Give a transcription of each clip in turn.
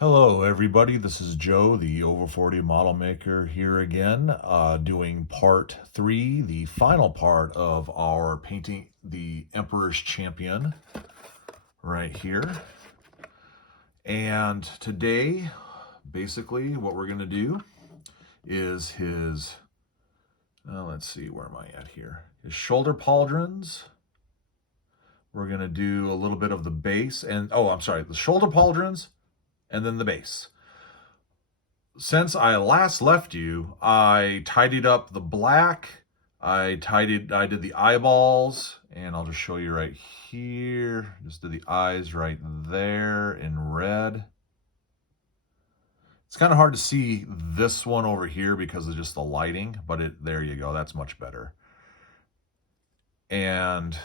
Hello, everybody. This is Joe, the Over 40 model maker, here again, doing part 3, the final part of our painting the Emperor's Champion right here. And today, basically, what we're going to do is his, let's see, where am I at here? His shoulder pauldrons. We're going to do a little bit of the base and, the shoulder pauldrons and then the base. Since I last left you, I tidied up the black. I did the eyeballs, and I'll just show you right here. Just did the eyes right there in red. It's kind of hard to see this one over here because of just the lighting, but there you go. That's much better. And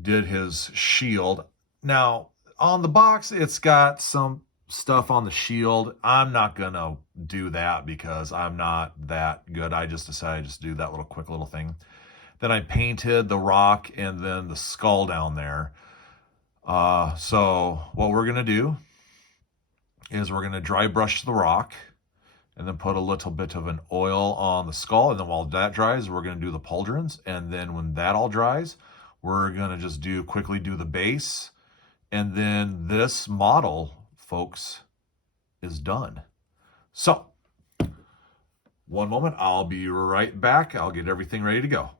did his shield. Now, on the box, it's got some stuff on the shield. I'm not gonna do that because I'm not that good. I just decided to do that quick little thing. Then I painted the rock and then the skull down there. So what we're gonna do is we're gonna dry brush the rock and then put a little bit of an oil on the skull. And then while that dries, we're gonna do the pauldrons. And then when that all dries, we're gonna just quickly do the base. And then this model, folks, is done. So, one moment, I'll be right back. I'll get everything ready to go.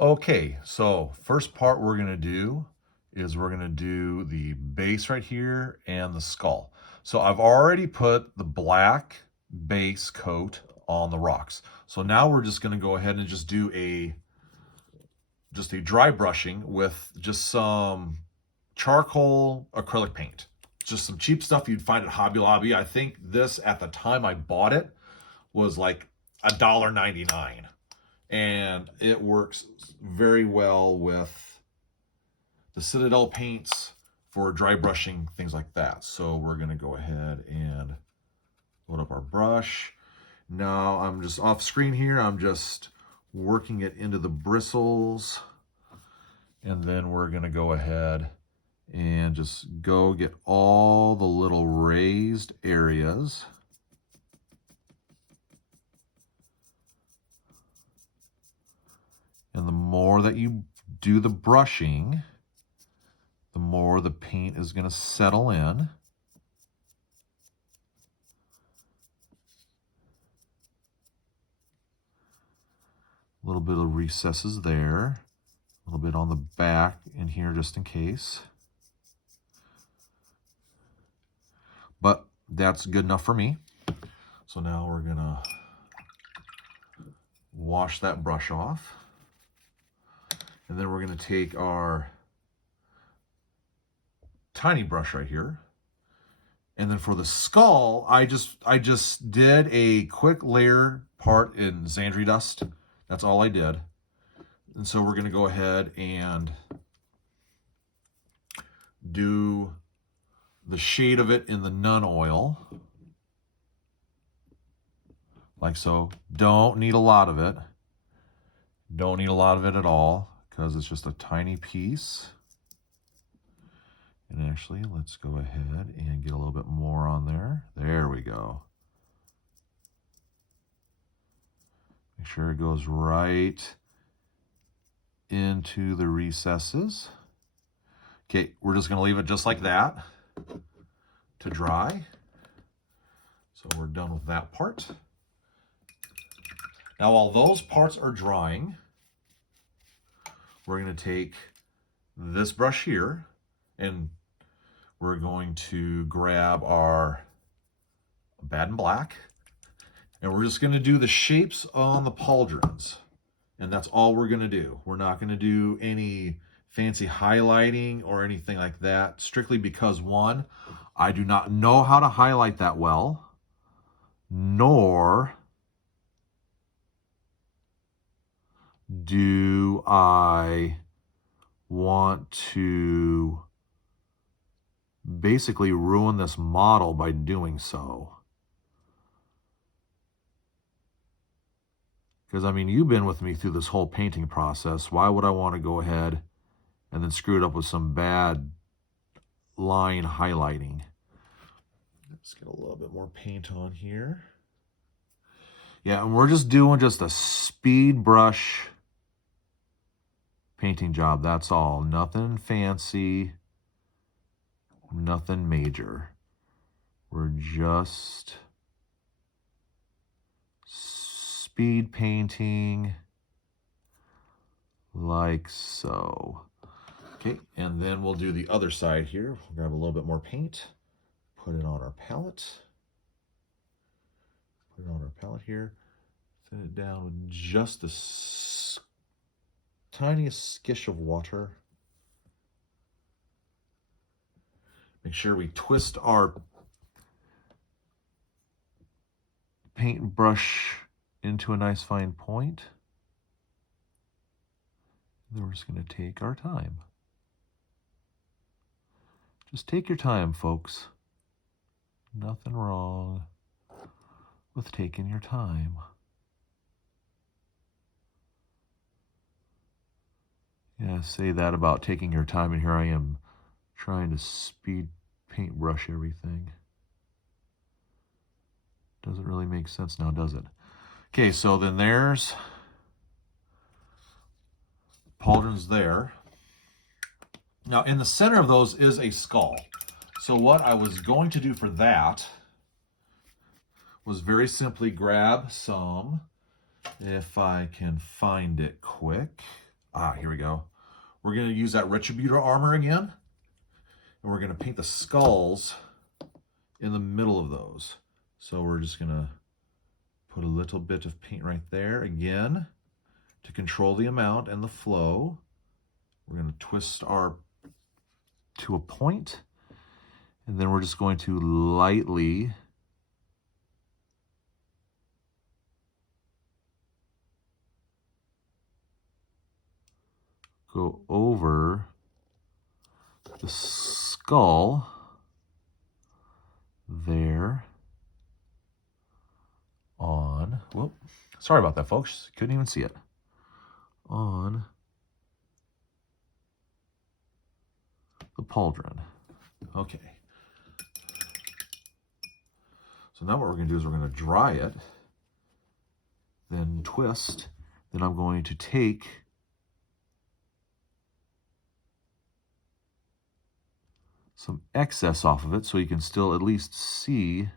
Okay, so first part we're gonna do is we're gonna do the base right here and the skull. So I've already put the black base coat on the rocks. So now we're just gonna go ahead and just do a dry brushing with just some charcoal acrylic paint. Just some cheap stuff you'd find at Hobby Lobby. I think this, at the time I bought it, was like $1.99. And it works very well with the Citadel paints for dry brushing, things like that. So we're going to go ahead and load up our brush. Now I'm just off screen here. I'm just working it into the bristles. And then we're going to go ahead and just go get all the little raised areas. And the more that you do the brushing, the more the paint is going to settle in. A little bit of recesses there. A little bit on the back in here just in case. But that's good enough for me. So now we're gonna wash that brush off. And then we're gonna take our tiny brush right here. And then for the skull, I just did a quick layer part in Xandri dust. That's all I did. And so we're gonna go ahead and do the shade of it in the Nun oil, like so. Don't need a lot of it. Don't need a lot of it at all because it's just a tiny piece. And actually, let's go ahead and get a little bit more on there. There we go. Make sure it goes right into the recesses. Okay, we're just going to leave it just like that to dry. So we're done with that part. Now, while those parts are drying, we're going to take this brush here and we're going to grab our Baden Black and we're just going to do the shapes on the pauldrons. And that's all we're going to do. We're not going to do any fancy highlighting or anything like that, strictly because, one, I do not know how to highlight that well, nor do I want to basically ruin this model by doing so. Because, I mean, you've been with me through this whole painting process. Why would I want to go ahead and then screw it up with some bad line highlighting. Let's get a little bit more paint on here. Yeah, and we're just doing just a speed brush painting job. That's all. Nothing fancy. Nothing major. We're just speed painting like so. Okay, and then we'll do the other side here. We'll grab a little bit more paint, put it on our palette. Put it on our palette here. Thin it down with just the tiniest skish of water. Make sure we twist our paintbrush into a nice fine point. Then we're just going to take our time. Just take your time, folks. Nothing wrong with taking your time. Yeah, say that about taking your time, and here I am trying to speed paintbrush everything. Doesn't really make sense now, does it? Okay, so then there's pauldrons there. Now, in the center of those is a skull. So what I was going to do for that was very simply grab some, if I can find it quick. Here we go. We're going to use that Retributor armor again, and we're going to paint the skulls in the middle of those. So we're just going to put a little bit of paint right there again to control the amount and the flow. We're going to twist our to a point, and then we're just going to lightly go over the skull there on, whoop, sorry about that, folks. Couldn't even see it. On the pauldron. Okay. So now what we're going to do is we're going to dry it, then twist. Then I'm going to take some excess off of it so you can still at least see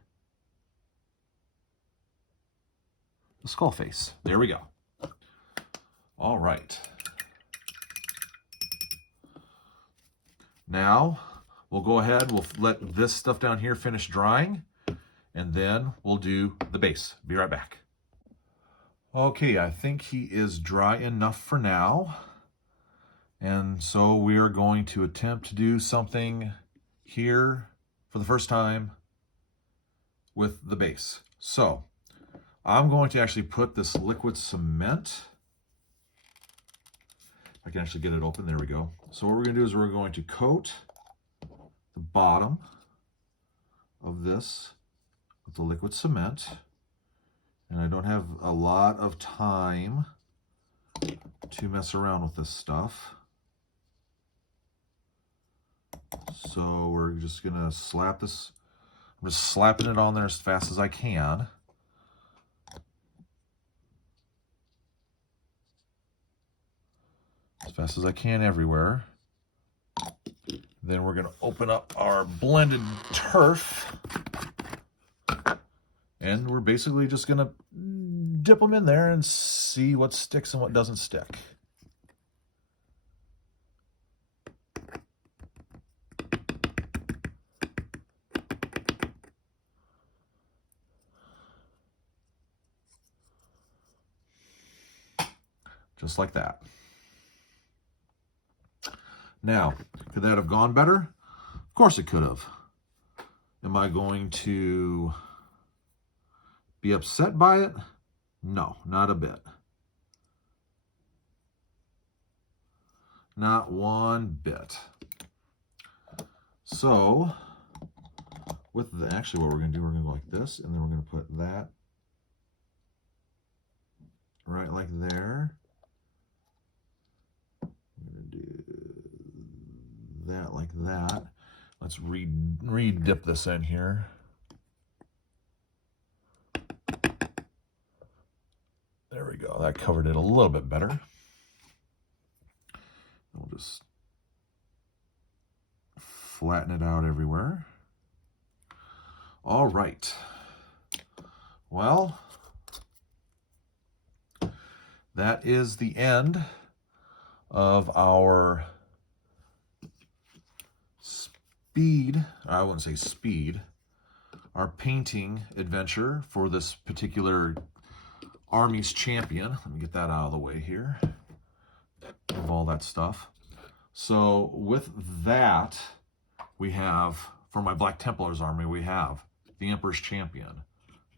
the skull face. There we go. All right. Now we'll go ahead, we'll let this stuff down here finish drying, and then we'll do the base. Be right back. Okay, I think he is dry enough for now. And so we are going to attempt to do something here for the first time with the base. So I'm going to actually put this liquid cement. I can actually get it open. There we go. So what we're going to do is we're going to coat the bottom of this with the liquid cement. And I don't have a lot of time to mess around with this stuff. So we're just going to slap this. I'm just slapping it on there as fast as I can. As fast as I can everywhere. Then we're going to open up our blended turf. And we're basically just going to dip them in there and see what sticks and what doesn't stick. Just like that. Now, could that have gone better? Of course it could have. Am I going to be upset by it? No, not a bit. Not one bit. So, actually what we're going to do, we're going to go like this, and then we're going to put that right like there. We're going to do that like that. Let's re-dip this in here. There we go. That covered it a little bit better. We'll just flatten it out everywhere. All right. Well, that is the end of our I wouldn't say speed, our painting adventure for this particular Army's Champion. Let me get that out of the way here. Of all that stuff. So with that, we have, for my Black Templars army, we have the Emperor's Champion.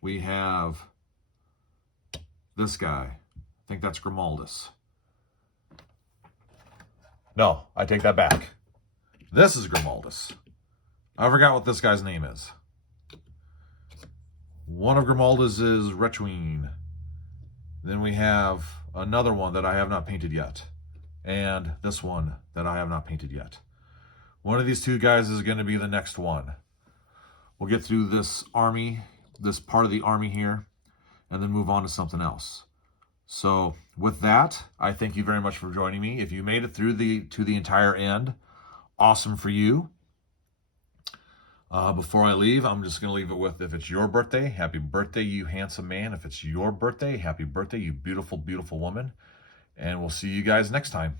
We have this guy. I think that's Grimaldus. No, I take that back. This is Grimaldus. I forgot what this guy's name is. One of Grimaldus is Retuine. Then we have another one that I have not painted yet. And this one that I have not painted yet. One of these two guys is going to be the next one. We'll get through this army, this part of the army here, and then move on to something else. So with that, I thank you very much for joining me. If you made it through to the entire end, awesome for you. Before I leave, I'm just going to leave it with, if it's your birthday, happy birthday, you handsome man. If it's your birthday, happy birthday, you beautiful, beautiful woman. And we'll see you guys next time.